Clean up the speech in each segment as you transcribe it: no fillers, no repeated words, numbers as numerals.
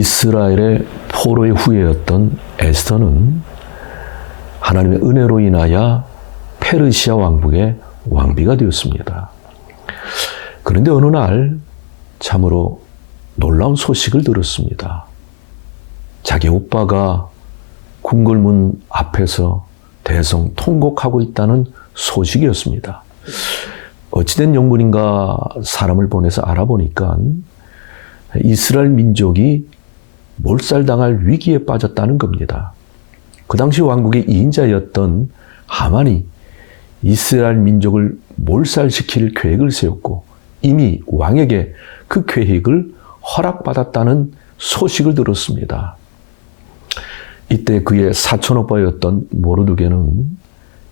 이스라엘의 포로의 후예였던 에스더는 하나님의 은혜로 인하여 페르시아 왕국의 왕비가 되었습니다. 그런데 어느 날 참으로 놀라운 소식을 들었습니다. 자기 오빠가 궁궐문 앞에서 대성통곡하고 있다는 소식이었습니다. 어찌된 영문인가 사람을 보내서 알아보니까 이스라엘 민족이 몰살당할 위기에 빠졌다는 겁니다. 그 당시 왕국의 2인자였던 하만이 이스라엘 민족을 몰살시킬 계획을 세웠고 이미 왕에게 그 계획을 허락받았다는 소식을 들었습니다. 이때 그의 사촌오빠였던 모르드게는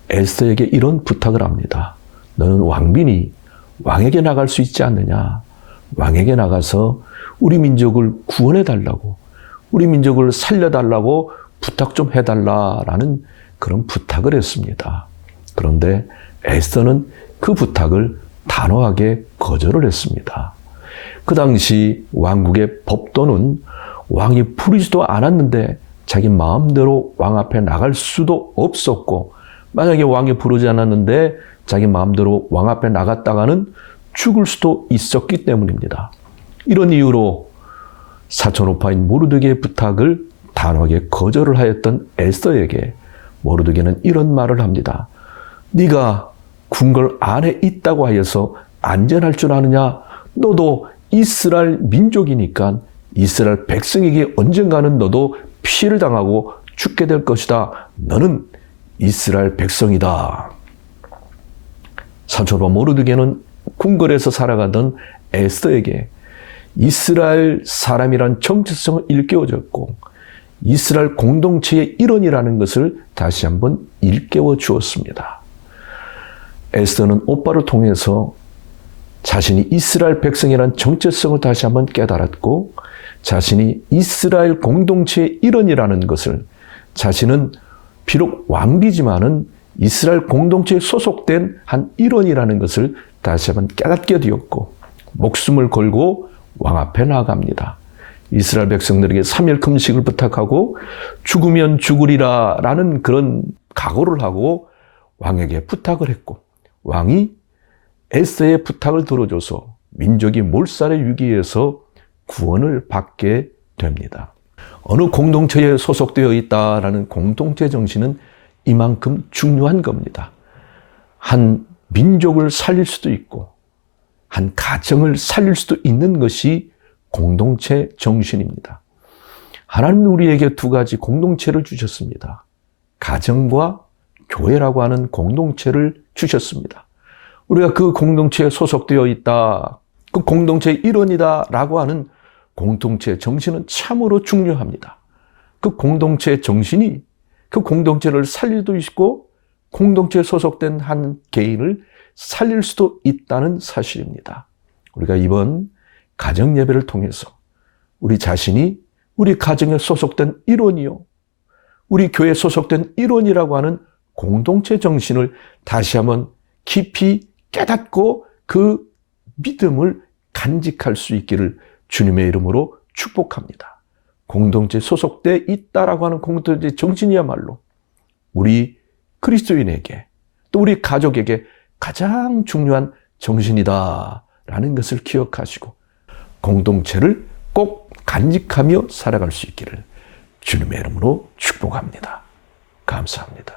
에스더에게 이런 부탁을 합니다. 너는 왕비니 왕에게 나갈 수 있지 않느냐? 왕에게 나가서 우리 민족을 구원해달라고, 우리 민족을 살려달라고 부탁 좀 해달라라는 그런 부탁을 했습니다. 그런데 에스더는 그 부탁을 단호하게 거절을 했습니다. 그 당시 왕국의 법도는 왕이 부르지도 않았는데 자기 마음대로 왕 앞에 나갈 수도 없었고, 만약에 왕이 부르지 않았는데 자기 마음대로 왕 앞에 나갔다가는 죽을 수도 있었기 때문입니다. 이런 이유로 사촌오빠인 모르드게의 부탁을 단호하게 거절을 하였던 에스더에게 모르드게는 이런 말을 합니다. 네가 궁궐 안에 있다고 하여서 안전할 줄 아느냐? 너도 이스라엘 민족이니까 이스라엘 백성에게 언젠가는 너도 피해를 당하고 죽게 될 것이다. 너는 이스라엘 백성이다. 사촌오빠 모르드게는 궁궐에서 살아가던 에스더에게 이스라엘 사람이란 정체성을 일깨워줬고 이스라엘 공동체의 일원이라는 것을 다시 한번 일깨워 주었습니다. 에스더는 오빠를 통해서 자신이 이스라엘 백성이란 정체성을 다시 한번 깨달았고 자신이 이스라엘 공동체의 일원이라는 것을, 자신은 비록 왕비지만은 이스라엘 공동체에 소속된 한 일원이라는 것을 다시 한번 깨닫게 되었고 목숨을 걸고 왕 앞에 나아갑니다. 이스라엘 백성들에게 3일 금식을 부탁하고 죽으면 죽으리라 라는 그런 각오를 하고 왕에게 부탁을 했고 왕이 에스더의 부탁을 들어줘서 민족이 몰살의 위기에서 구원을 받게 됩니다. 어느 공동체에 소속되어 있다라는 공동체 정신은 이만큼 중요한 겁니다. 한 민족을 살릴 수도 있고 한 가정을 살릴 수도 있는 것이 공동체 정신입니다. 하나님은 우리에게 두 가지 공동체를 주셨습니다. 가정과 교회라고 하는 공동체를 주셨습니다. 우리가 그 공동체에 소속되어 있다, 그 공동체의 일원이다 라고 하는 공동체 정신은 참으로 중요합니다. 그 공동체 정신이 그 공동체를 살릴 수도 있고 공동체에 소속된 한 개인을 살릴 수도 있다는 사실입니다. 우리가 이번 가정 예배를 통해서 우리 자신이 우리 가정에 소속된 일원이요, 우리 교회에 소속된 일원이라고 하는 공동체 정신을 다시 한번 깊이 깨닫고 그 믿음을 간직할 수 있기를 주님의 이름으로 축복합니다. 공동체에 소속돼 있다라고 하는 공동체 정신이야말로 우리 그리스도인에게 또 우리 가족에게 가장 중요한 정신이다라는 것을 기억하시고 공동체를 꼭 간직하며 살아갈 수 있기를 주님의 이름으로 축복합니다. 감사합니다.